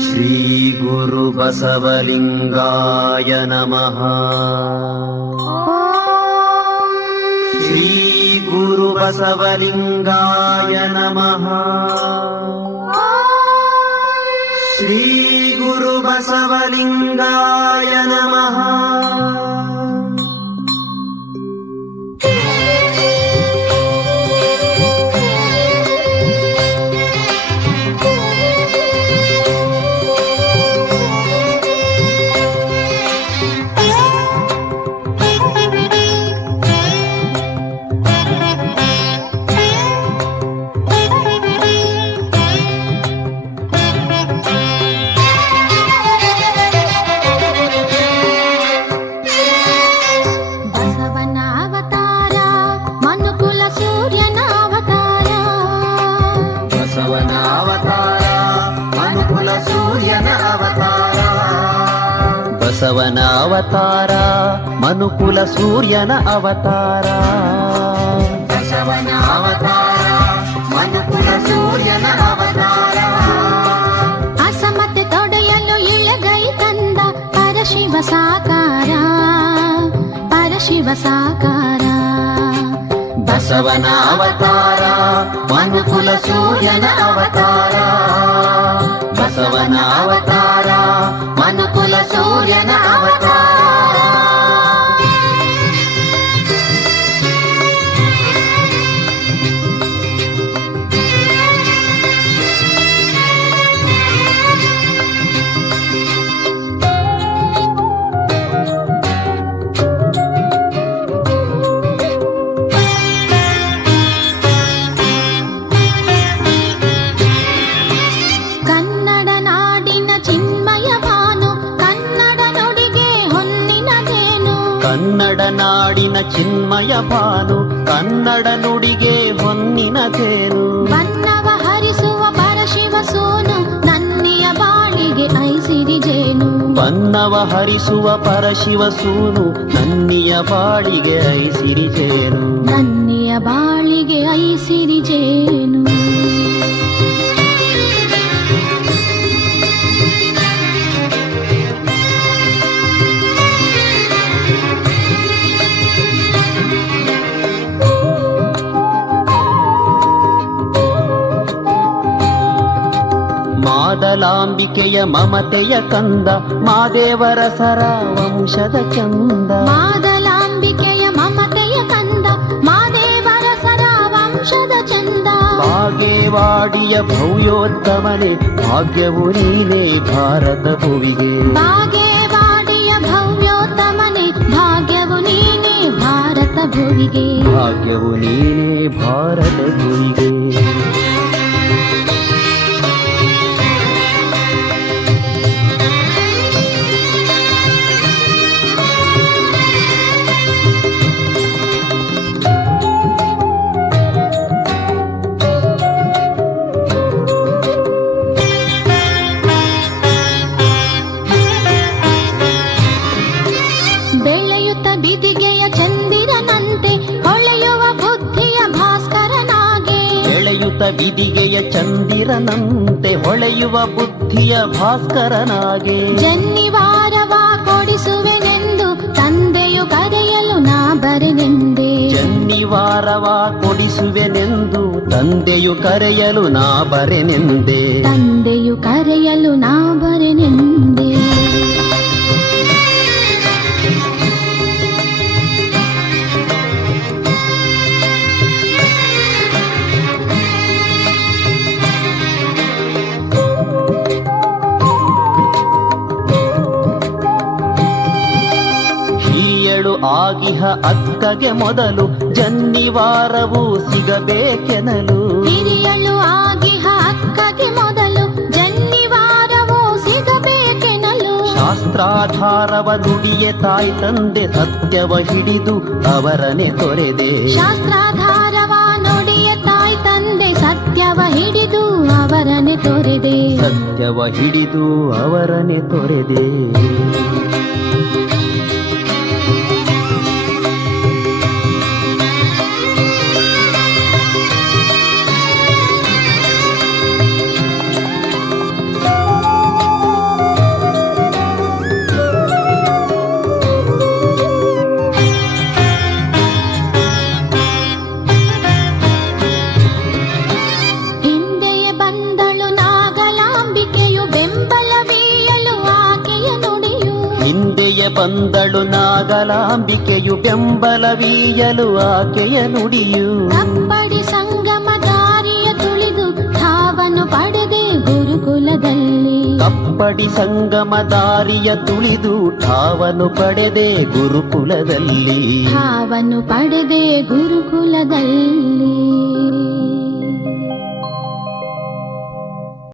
श्रीगुरुबसवलिङ्गाय नमः। श्रीगुरुबसवलिङ्गाय नमः। श्रीगुरुबसवलिङ्गाय नमः ಬಸವನ ಅವತಾರ ಮನುಕುಲ ಸೂರ್ಯನ ಅವತಾರ. ಬಸವನ ಅವತಾರ ಮನುಕುಲ ಸೂರ್ಯನ ಅವತಾರ. ಅಸಮತೆ ತೊಡೆಯಲು ಇಳಗೈ ತಂದ ಪರಶಿವ ಸಾಕಾರ ಪರಶಿವ ಸಾಕಾರ. ಬಸವನ ಅವತಾರ ಮನುಕುಲ ಸೂರ್ಯನ ಅವತಾರ ಬಸವನ ಅವತಾರ ಕನ್ನಡ ನಾಡಿನ ಚಿನ್ಮಯ ಭಾನು ಕನ್ನಡ ನುಡಿಗೆ ಹೊನ್ನಿನ ತೇರು ಬನ್ನವ ಹರಿಸುವ ಪರಶಿವ ಸೋನು ನನ್ನಿಯ ಬಾಳಿಗೆ ಐಸಿರಿ ಜೇನು. ಬನ್ನವ ಹರಿಸುವ ಪರಶಿವ ಸೂನು ನನ್ನಿಯ ಬಾಳಿಗೆ ಐಸಿರಿ ಜೇನು. ನನ್ನಿಯ ಬಾಳಿಗೆ ಐಸಿರಿ ಜೇನು. ಮಾದಲಾಂಬಿಕೆಯ ಮಮತೆಯ ಕಂದ ಮಾದೇವರ ಸರ ವಂಶದ ಚಂದ. ಮಾದಲಾಂಬಿಕೆಯ ಮಮತೆಯ ಕಂದ ಮಾದೇವರ ಸರ ವಂಶದ ಚಂದ. ಬಾಗೇವಾಡಿಯ ಭವ್ಯೋತ್ತಮನೆ ಭಾಗ್ಯವು ನೀನೇ ಭಾರತ ಭುವಿಗೆ. ಬಾಗೇವಾಡಿಯ ಭವ್ಯೋತ್ತಮನೆ ಭಾಗ್ಯವು ನೀನೇ ಭಾರತ ಭುವಿಗೆ. ಭಾಗ್ಯವು ನೀನೇ ಭಾರತ ಭುವಿಗೆ. ಬಿದಿಗೆಯ ಚಂದಿರನಂತೆ ಹೊಳೆಯುವ ಬುದ್ಧಿಯ ಭಾಸ್ಕರನಾಗೆ. ಜನ್ನಿವಾರವ ಕೊಡಿಸುವೆನೆಂದು ತಂದೆಯು ಕರೆಯಲು ನಾ ಬರೆನೆಂದೆ. ಜನ್ನಿವಾರವ ಕೊಡಿಸುವೆನೆಂದು ತಂದೆಯು ಕರೆಯಲು ನಾ ಬರೆನೆಂದೆ. ತಂದೆಯು ಕರೆಯಲು ನಾ ಬರೆನೆಂದೆ. ಆಗಿಹ ಅಕ್ಕಗೆ ಮೊದಲು ಜನ್ನಿವಾರವು ಸಿಗಬೇಕೆನಲು. ಹಿರಿಯಳು ಆಗಿಹ ಅಕ್ಕಗೆ ಮೊದಲು ಜನ್ನಿವಾರವು ಸಿಗಬೇಕೆನಲು. ಶಾಸ್ತ್ರಾಧಾರವ ದುಡಿಯ ತಾಯಿ ತಂದೆ ಸತ್ಯವ ಹಿಡಿದು ಅವರನೆ ತೊರೆದೆ. ಶಾಸ್ತ್ರಾಧಾರವ ನುಡಿಯ ತಾಯಿ ತಂದೆ ಸತ್ಯವ ಹಿಡಿದು ಅವರನೆ ತೊರೆದೆ. ಸತ್ಯವ ಹಿಡಿದು ಅವರನೆ ತೊರೆದೆ. ಬಂದಳು ನಾಗಲಾಂಬಿಕೆಯು ಬೆಂಬಲವೀಯಲು ಆಕೆಯ ನುಡಿಯು. ಕಪ್ಪಡಿ ಸಂಗಮ ದಾರಿಯ ತುಳಿದು ಧಾವನು ಪಡೆದೆ ಗುರುಕುಲದಲ್ಲಿ. ಕಪ್ಪಡಿ ಸಂಗಮ ದಾರಿಯ ತುಳಿದು ಠಾವನು ಪಡೆದೆ ಗುರುಕುಲದಲ್ಲಿ. ಠಾವನು ಪಡೆದೆ ಗುರುಕುಲದಲ್ಲಿ.